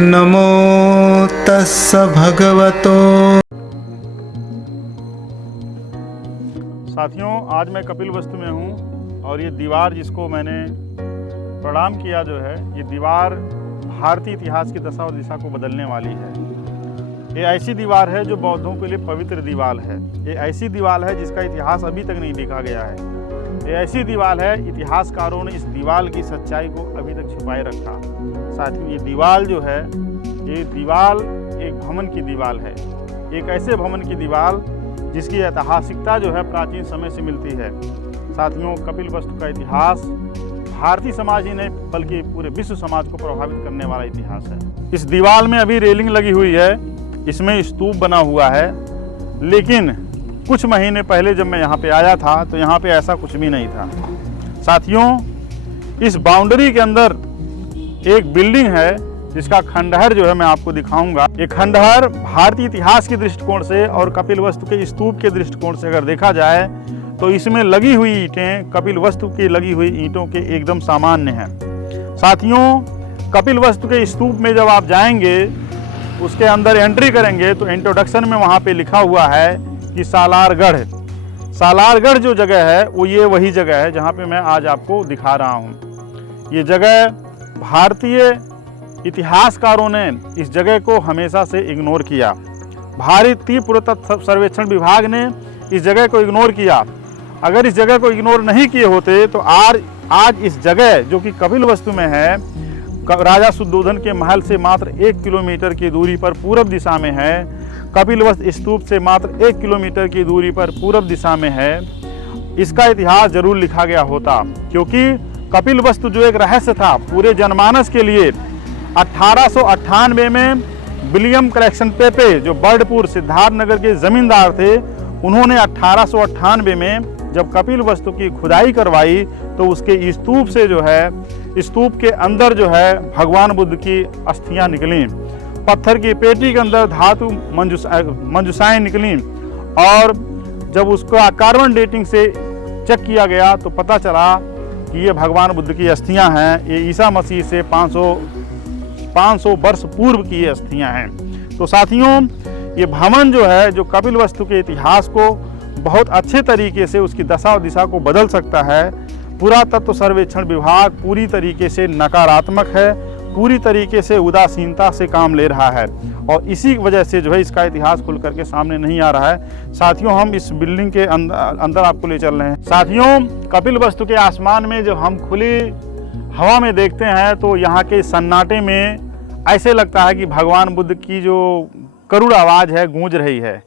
नमो तस्स भगवतो। साथियों, आज मैं कपिलवस्तु में हूँ और ये दीवार जिसको मैंने प्रणाम किया जो है, ये दीवार भारतीय इतिहास की दशा और दिशा को बदलने वाली है। ये ऐसी दीवार है जो बौद्धों के लिए पवित्र दीवार है। ये ऐसी दीवार है जिसका इतिहास अभी तक नहीं लिखा गया है। ये ऐसी दीवार है, इतिहासकारों ने इस दीवार की सच्चाई को अभी तक छुपाए रखा। साथियों, ये दीवार जो है, ये दीवार एक भवन की दीवार है। एक ऐसे भवन की दीवार जिसकी ऐतिहासिकता जो है प्राचीन समय से मिलती है। साथियों, कपिलवस्तु का इतिहास भारतीय समाज ही नहीं बल्कि पूरे विश्व समाज को प्रभावित करने वाला इतिहास है। इस दीवार में अभी रेलिंग लगी हुई है, इसमें स्तूप बना हुआ है, लेकिन कुछ महीने पहले जब मैं यहाँ पे आया था तो यहाँ पे ऐसा कुछ भी नहीं था। साथियों, इस बाउंड्री के अंदर एक बिल्डिंग है जिसका खंडहर जो है मैं आपको दिखाऊंगा। ये खंडहर भारतीय इतिहास के दृष्टिकोण से और कपिलवस्तु के स्तूप के दृष्टिकोण से अगर देखा जाए तो इसमें लगी हुई ईंटें कपिलवस्तु की लगी हुई ईंटों के एकदम सामान्य हैं। साथियों, कपिलवस्तु के स्तूप में जब आप जाएंगे, उसके अंदर एंट्री करेंगे तो इंट्रोडक्शन में वहाँ पे लिखा हुआ है कि सालारगढ़ जो जगह है वो ये वही जगह है जहाँ पे मैं आज आपको दिखा रहा हूँ। ये जगह भारतीय इतिहासकारों ने इस जगह को हमेशा से इग्नोर किया। भारतीय पुरातत्व सर्वेक्षण विभाग ने इस जगह को इग्नोर किया। अगर इस जगह को इग्नोर नहीं किए होते तो आज इस जगह जो कि कपिलवस्तु में है, राजा शुद्धोधन के महल से मात्र 1 किलोमीटर की दूरी पर पूर्व दिशा में है, कपिलवस्तु स्तूप से मात्र 1 किलोमीटर की दूरी पर पूर्व दिशा में है, इसका इतिहास जरूर लिखा गया होता। क्योंकि कपिलवस्तु जो एक रहस्य था पूरे जनमानस के लिए, 1898 में विलियम कलेक्शन पेपे जो बर्डपुर सिद्धार्थ नगर के जमींदार थे, उन्होंने 1898 में जब कपिलवस्तु की खुदाई करवाई तो उसके स्तूप से जो है, स्तूप के अंदर जो है भगवान बुद्ध की अस्थियां निकली। पत्थर की पेटी के अंदर धातु मंजूसाएं निकली और जब उसका कार्बन डेटिंग से चेक किया गया तो पता चला कि ये भगवान बुद्ध की अस्थियां हैं। ये ईसा मसीह से 500 वर्ष पूर्व की ये अस्थियां हैं। तो साथियों, ये भवन जो है, जो कपिलवस्तु के इतिहास को बहुत अच्छे तरीके से उसकी दशा और दिशा को बदल सकता है। पुरातत्व सर्वेक्षण विभाग पूरी तरीके से नकारात्मक है, पूरी तरीके से उदासीनता से काम ले रहा है और इसी वजह से जो है इसका इतिहास खुल करके सामने नहीं आ रहा है। साथियों, हम इस बिल्डिंग के अंदर आपको ले चल रहे हैं। साथियों, कपिलवस्तु के आसमान में जब हम खुली हवा में देखते हैं तो यहाँ के सन्नाटे में ऐसे लगता है कि भगवान बुद्ध की जो करुण आवाज़ है गूंज रही है।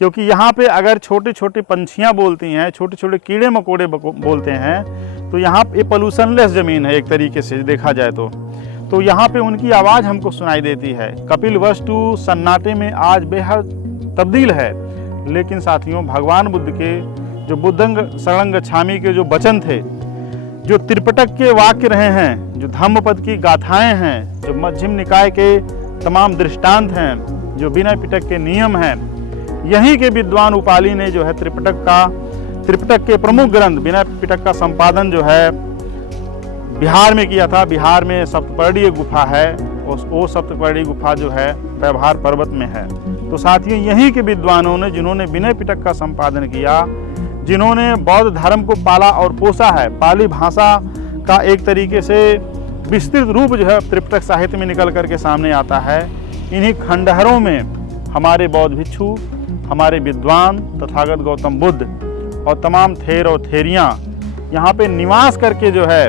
क्योंकि यहाँ पे अगर छोटे छोटे पंछियाँ बोलती हैं, छोटे छोटे कीड़े मकोड़े बोलते हैं, तो यहाँ पे पोल्यूशनलेस ज़मीन है एक तरीके से देखा जाए तो यहाँ पे उनकी आवाज़ हमको सुनाई देती है। कपिलवस्तु सन्नाटे में आज बेहद तब्दील है। लेकिन साथियों, भगवान बुद्ध के जो बुद्धंग शरणं गच्छामि के जो वचन थे, जो त्रिपिटक के वाक्य रहे हैं, जो धम्मपद की गाथाएं हैं, जो मध्यम निकाय के तमाम दृष्टांत हैं, जो विनय पिटक के नियम हैं, यहीं के विद्वान उपाली ने जो है त्रिपिटक के प्रमुख ग्रंथ विनय पिटक का संपादन जो है बिहार में किया था। बिहार में सप्तपर्णीय गुफा है, वो सप्तपर्णीय गुफा जो है व्यवहार पर्वत में है। तो साथियों, यहीं के विद्वानों ने, जिन्होंने विनय पिटक का संपादन किया, जिन्होंने बौद्ध धर्म को पाला और पोसा है, पाली भाषा का एक तरीके से विस्तृत रूप जो है त्रिपिटक साहित्य में निकल करके सामने आता है। इन्हीं खंडहरों में हमारे बौद्ध भिक्षु, हमारे विद्वान तथागत गौतम बुद्ध और तमाम थेर और थेरियाँ यहाँ पे निवास करके जो है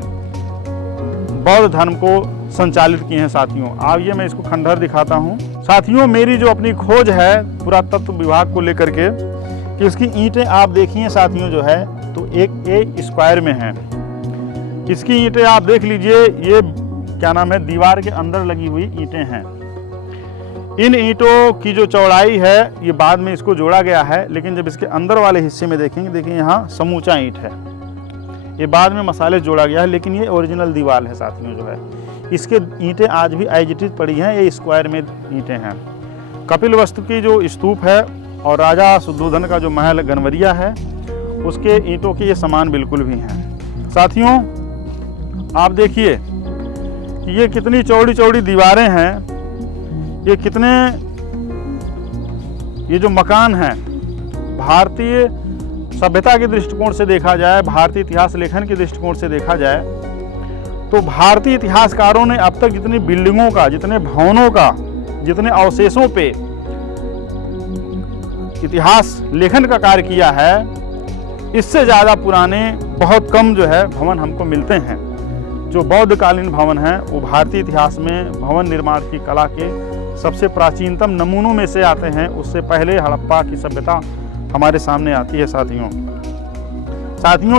बौद्ध धर्म को संचालित किए हैं। साथियों, आइए मैं इसको खंडहर दिखाता हूँ। साथियों, मेरी जो अपनी खोज है पुरातत्व विभाग को लेकर के कि उसकी ईंटें आप देखिए साथियों जो है तो एक स्क्वायर में है। इसकी ईंटें आप देख लीजिए, ये क्या नाम है, दीवार के अंदर लगी हुई ईंटें हैं। इन ईंटों की जो चौड़ाई है ये बाद में इसको जोड़ा गया है, लेकिन जब इसके अंदर वाले हिस्से में देखेंगे, देखिए यहाँ समूचा ईंट है, ये बाद में मसाले जोड़ा गया है, लेकिन ये ओरिजिनल दीवार है। साथियों जो है इसके ईंटें आज भी एज इट इज पड़ी हैं, ये स्क्वायर में ईंटें हैं। कपिलवस्तु की जो स्तूप है और राजा शुद्धोधन का जो महल गनवरिया है, उसके ईंटों के ये समान बिल्कुल भी हैं। साथियों, आप देखिए कि ये कितनी चौड़ी चौड़ी दीवारें हैं ये जो मकान हैं, भारतीय सभ्यता के दृष्टिकोण से देखा जाए, भारतीय इतिहास लेखन के दृष्टिकोण से देखा जाए, तो भारतीय इतिहासकारों ने अब तक जितनी बिल्डिंगों का, जितने भवनों का, जितने अवशेषों पे इतिहास लेखन का कार्य किया है, इससे ज़्यादा पुराने बहुत कम जो है भवन हमको मिलते हैं। जो बौद्धकालीन भवन हैं वो भारतीय इतिहास में भवन निर्माण की कला के सबसे प्राचीनतम नमूनों में से आते हैं। उससे पहले हड़प्पा की सभ्यता हमारे सामने आती है। साथियों,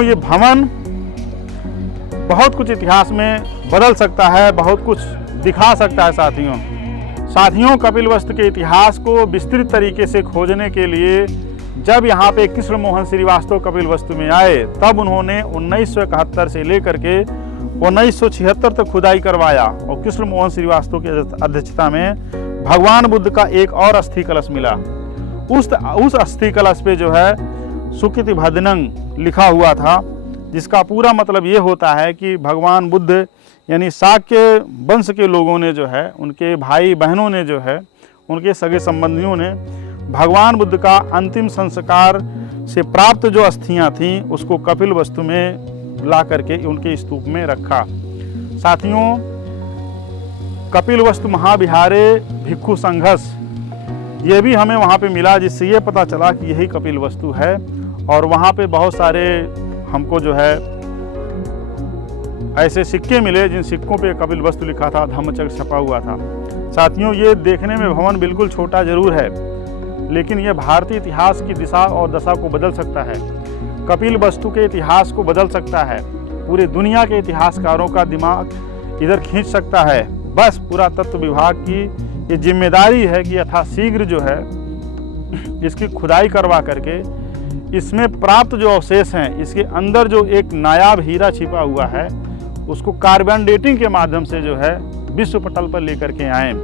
ये भवन बहुत कुछ इतिहास में बदल सकता है, बहुत कुछ दिखा सकता है। साथियों, कपिलवस्तु के इतिहास को विस्तृत तरीके से खोजने के लिए जब यहाँ पे कृष्ण मोहन श्रीवास्तव कपिलवस्तु में आए, तब उन्होंने 1971 से लेकर के 1976 तक खुदाई करवाया और कृष्ण मोहन श्रीवास्तव की अध्यक्षता में भगवान बुद्ध का एक और अस्थि कलश मिला। उस अस्थि कलश पे जो है सुकृति भद्रनंग लिखा हुआ था, जिसका पूरा मतलब ये होता है कि भगवान बुद्ध यानी शाक्य वंश के लोगों ने जो है, उनके भाई बहनों ने जो है, उनके सगे संबंधियों ने भगवान बुद्ध का अंतिम संस्कार से प्राप्त जो अस्थियां थीं उसको कपिलवस्तु में ला करके उनके स्तूप में रखा। साथियों, कपिलवस्तु महाविहारे भिक्षु संघस ये भी हमें वहाँ पे मिला, जिससे ये पता चला कि यही कपिलवस्तु है। और वहाँ पे बहुत सारे हमको जो है ऐसे सिक्के मिले जिन सिक्कों पे कपिलवस्तु लिखा था, धम्मचक्र छपा हुआ था। साथियों, ये देखने में भवन बिल्कुल छोटा जरूर है, लेकिन यह भारतीय इतिहास की दिशा और दशा को बदल सकता है, कपिलवस्तु के इतिहास को बदल सकता है, पूरी दुनिया के इतिहासकारों का दिमाग इधर खींच सकता है। बस पुरातत्व विभाग की ये जिम्मेदारी है कि यथाशीघ्र जो है इसकी खुदाई करवा करके इसमें प्राप्त जो अवशेष हैं, इसके अंदर जो एक नायाब हीरा छिपा हुआ है, उसको कार्बन डेटिंग के माध्यम से जो है विश्व पटल पर लेकर के आएँ।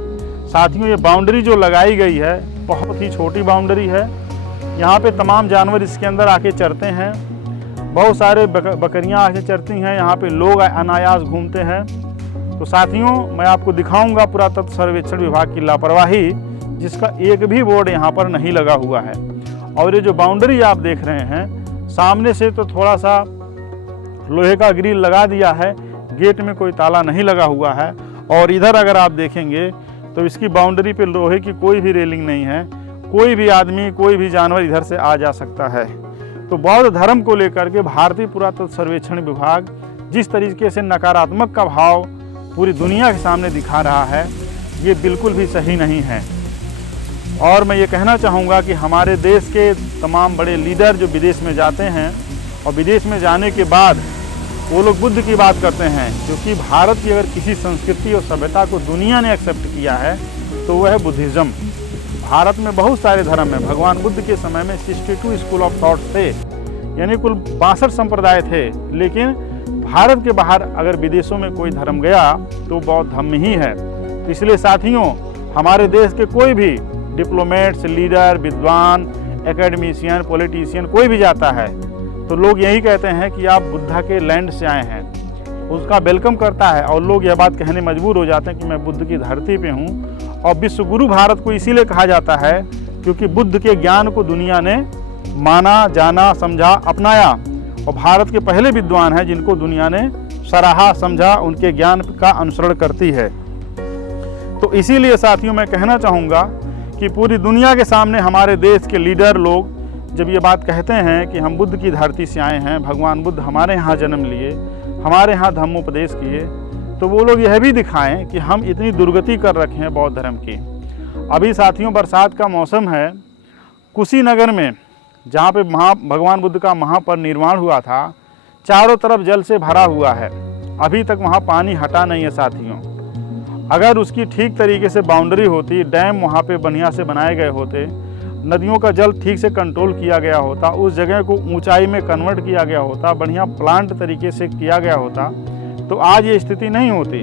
साथियों, ये बाउंड्री जो लगाई गई है बहुत ही छोटी बाउंड्री है। यहाँ पे तमाम जानवर इसके अंदर आके चरते हैं, बहुत सारे बकरियाँ आके चरती हैं, यहाँ पे लोग अनायास घूमते हैं। तो साथियों, मैं आपको दिखाऊंगा पुरातत्व सर्वेक्षण विभाग की लापरवाही, जिसका एक भी बोर्ड यहाँ पर नहीं लगा हुआ है। और ये जो बाउंड्री आप देख रहे हैं, सामने से तो थोड़ा सा लोहे का ग्रिल लगा दिया है, गेट में कोई ताला नहीं लगा हुआ है। और इधर अगर आप देखेंगे तो इसकी बाउंड्री पे लोहे की कोई भी रेलिंग नहीं है, कोई भी आदमी, कोई भी जानवर इधर से आ जा सकता है। तो बौद्ध धर्म को लेकर के भारतीय पुरातत्व सर्वेक्षण विभाग जिस तरीके से नकारात्मक का भाव पूरी दुनिया के सामने दिखा रहा है, ये बिल्कुल भी सही नहीं है। और मैं ये कहना चाहूँगा कि हमारे देश के तमाम बड़े लीडर जो विदेश में जाते हैं और विदेश में जाने के बाद वो लोग बुद्ध की बात करते हैं, क्योंकि भारत की अगर किसी संस्कृति और सभ्यता को दुनिया ने एक्सेप्ट किया है तो वह है बुद्धिज़्म। भारत में बहुत सारे धर्म हैं। भगवान बुद्ध के समय में 62 स्कूल ऑफ थॉट थे, यानी कुल 62 संप्रदाय थे। लेकिन भारत के बाहर अगर विदेशों में कोई धर्म गया तो बौद्ध धर्म ही है। इसलिए साथियों, हमारे देश के कोई भी डिप्लोमेट्स, लीडर, विद्वान, एकेडमिशियन, पॉलिटिशियन कोई भी जाता है तो लोग यही कहते हैं कि आप बुद्धा के लैंड से आए हैं, उसका वेलकम करता है। और लोग यह बात कहने मजबूर हो जाते हैं कि मैं बुद्ध की धरती पे हूँ। और विश्व गुरु भारत को इसीलिए कहा जाता है क्योंकि बुद्ध के ज्ञान को दुनिया ने माना, जाना, समझा, अपनाया। और भारत के पहले विद्वान हैं जिनको दुनिया ने सराहा, समझा, उनके ज्ञान का अनुसरण करती है। तो इसीलिए साथियों, मैं कहना चाहूँगा कि पूरी दुनिया के सामने हमारे देश के लीडर लोग जब ये बात कहते हैं कि हम बुद्ध की धरती से आए हैं, भगवान बुद्ध हमारे यहाँ जन्म लिए, हमारे यहाँ धम्मोपदेश किए, तो वो लोग यह भी दिखाएं कि हम इतनी दुर्गति कर रखे हैं बौद्ध धर्म की। अभी साथियों, बरसात का मौसम है। कुशीनगर में जहाँ पे भगवान बुद्ध का महापरिनिर्वाण हुआ था, चारों तरफ जल से भरा हुआ है। अभी तक वहाँ पानी हटा नहीं है साथियों। अगर उसकी ठीक तरीके से बाउंड्री होती, डैम वहाँ पे बढ़िया से बनाए गए होते, नदियों का जल ठीक से कंट्रोल किया गया होता, उस जगह को ऊंचाई में कन्वर्ट किया गया होता, बढ़िया प्लांट तरीके से किया गया होता, तो आज ये स्थिति नहीं होती।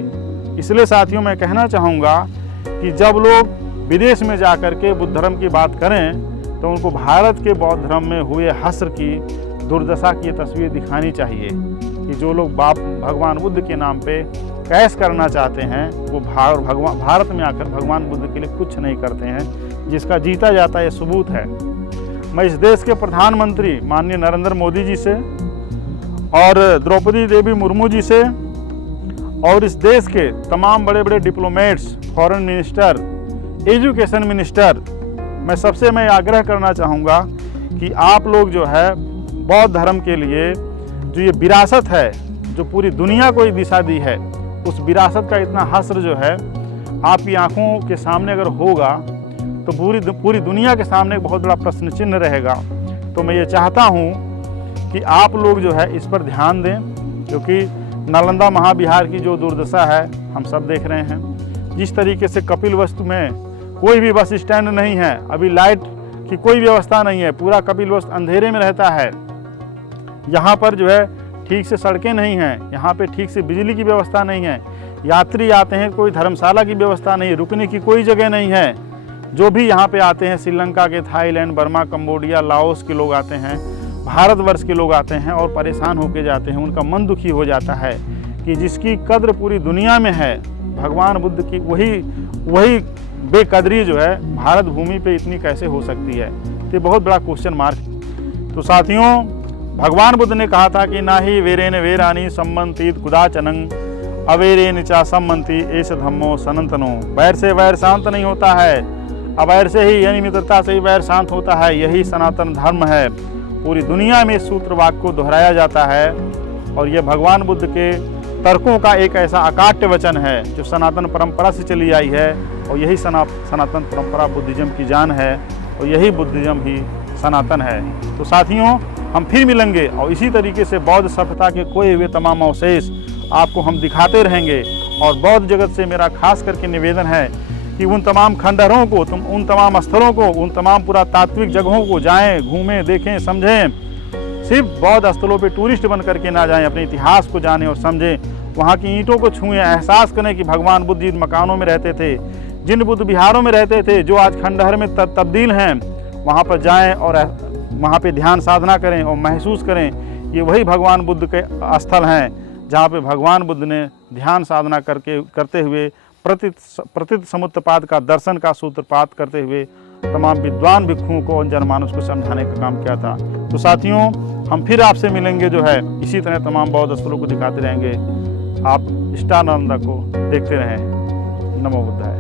इसलिए साथियों, मैं कहना चाहूँगा कि जब लोग विदेश में जा कर के बुद्ध धर्म की बात करें तो उनको भारत के बौद्ध धर्म में हुए हस्र की, दुर्दशा की तस्वीर दिखानी चाहिए। कि जो लोग भगवान बुद्ध के नाम पे कैश करना चाहते हैं वो भारत में आकर भगवान बुद्ध के लिए कुछ नहीं करते हैं, जिसका जीता जाता ये सबूत है। मैं इस देश के प्रधानमंत्री माननीय नरेंद्र मोदी जी से और द्रौपदी देवी मुर्मू जी से और इस देश के तमाम बड़े बड़े diplomats, foreign minister, education minister, मैं आग्रह करना चाहूँगा कि आप लोग जो है बौद्ध धर्म के लिए जो ये विरासत है, जो पूरी दुनिया को ये दिशा दी है, उस विरासत का इतना हश्र जो है आपकी आंखों के सामने अगर होगा तो पूरी दुनिया के सामने एक बहुत बड़ा प्रश्न चिन्ह रहेगा। तो मैं ये चाहता हूँ कि आप लोग जो है इस पर ध्यान दें, क्योंकि नालंदा महाविहार की जो दुर्दशा है हम सब देख रहे हैं। जिस तरीके से कपिलवस्तु में कोई भी बस स्टैंड नहीं है, अभी लाइट की कोई व्यवस्था नहीं है, पूरा कपिलवस्तु अंधेरे में रहता है। यहाँ पर जो है ठीक से सड़कें नहीं हैं, यहाँ पे ठीक से बिजली की व्यवस्था नहीं है, यात्री आते हैं कोई धर्मशाला की व्यवस्था नहीं है, रुकने की कोई जगह नहीं है। जो भी यहाँ पे आते हैं श्रीलंका के, थाईलैंड, बर्मा, कंबोडिया, लाओस के लोग आते हैं, भारतवर्ष के लोग आते हैं और परेशान होके जाते हैं। उनका मन दुखी हो जाता है कि जिसकी कद्र पूरी दुनिया में है, भगवान बुद्ध की वही बेकदरी जो है भारत भूमि पे इतनी कैसे हो सकती है। तो बहुत बड़ा क्वेश्चन मार्क। तो साथियों, भगवान बुद्ध ने कहा था कि ना ही वेरेन वेरानी सम्मंतित कुदाचनं अवेरेन चा सम्मंति एस धम्मो सनातनो। वैर से वैर शांत नहीं होता है, अवैर से ही यानी मित्रता से ही वैर शांत होता है। यही सनातन धर्म है। पूरी दुनिया में इस सूत्र वाक्य को दोहराया जाता है और यह भगवान बुद्ध के तर्कों का एक ऐसा अकाट्य वचन है जो सनातन परंपरा से चली आई है और यही सनातन परंपरा बुद्धिज्म की जान है और यही बुद्धिज्म ही सनातन है। तो साथियों, हम फिर मिलेंगे और इसी तरीके से बौद्ध सभ्यता के खोए हुए तमाम अवशेष आपको हम दिखाते रहेंगे। और बौद्ध जगत से मेरा खास करके निवेदन है कि उन तमाम खंडहरों को, उन तमाम स्थलों को, उन तमाम पुरातात्विक जगहों को जाएं, घूमें, देखें, समझें। सिर्फ बौद्ध स्थलों पे टूरिस्ट बन करके ना जाएं, अपने इतिहास को जानें और समझें। वहाँ की ईंटों को छुएं, एहसास करें कि भगवान बुद्ध जिन मकानों में रहते थे, जिन बुद्ध विहारों में रहते थे, जो आज खंडहर में तब्दील हैं, वहाँ पर जाएं और वहाँ पे ध्यान साधना करें और महसूस करें ये वही भगवान बुद्ध के स्थल हैं जहाँ पे भगवान बुद्ध ने ध्यान साधना करते हुए प्रतित समुत्पाद का दर्शन का सूत्रपात करते हुए तमाम विद्वान भिक्षुओं को और जनमानस को समझाने का काम किया था। तो साथियों, हम फिर आपसे मिलेंगे जो है इसी तरह तमाम बौद्ध स्थलों को दिखाते रहेंगे। आप स्टार नालंदा को देखते रहें। नमो बुद्धाय।